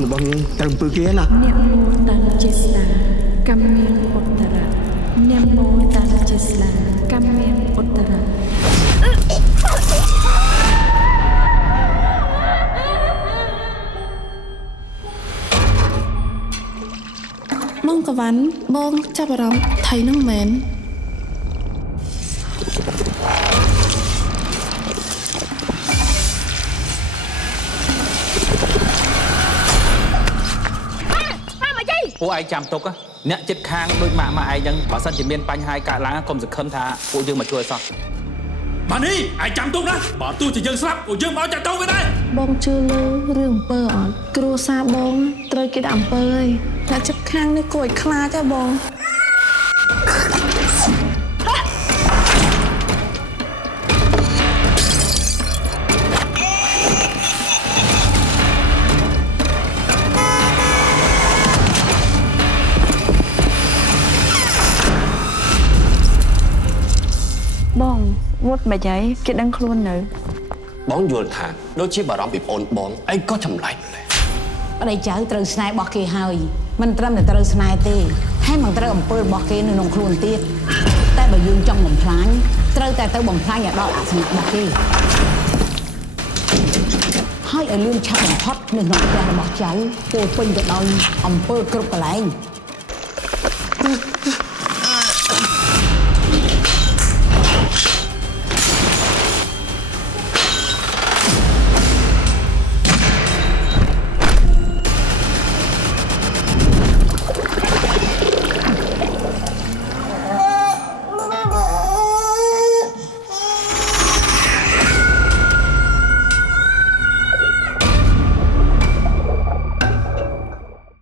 ងរបស់នាងត្រូវអំពើគេណា អ្នកមោតាន់ជាស្លាកម្មមានឧត្តរៈអ្នកមោតាន់ជាស្លាកម្មមានឧត្តរៈបងកវ៉ាន់បងចាប់អារម្មណ៍ថៃនឹងមែនពួកឯងចាំទុកអ្នកចិត្តខាងដូចម៉ាក់ឯងចឹងបើសិនជាមានបញ្ហាកើតឡើងកុំសង្ឃឹមថាពួកយើងមកជួយសោះបាទនេះឯងចាំទុកណាបើទោះជាយើងស្លាប់ពួកយើងមកចាត់ទៅវាដែរបងជឿលើរឿងអំពើអត់គ្រួសារបងត្រូវគេដាក់អំពើហើយអ្នកចិត្តខាងនេះគួរឲ្យខ្លាចហ៎បងបងវត្តមិនហើយគេដឹងខ្លួននៅបងយល់ថាដូចជាបារម្ភពីប្អូនបងអីក៏ចម្លែកដែរប្តីចៅត្រូវស្នេហ៍របស់គេហើយមិនត្រឹមតែត្រូវស្នេហ៍ទេហើយមិនត្រូវអំពើរបស់គេនៅក្នុងខ្លួនទៀតតែបើយើងចង់បំផ្លាញត្រូវតែទៅបំផ្លាញឲ្យដល់អសនៈរបស់គេហើយឲ្យលឿនឆាប់បំផុតនៅក្នុងផ្ទះរបស់ចៅពោពេញទៅដោយអំពើគ្រប់កន្លែង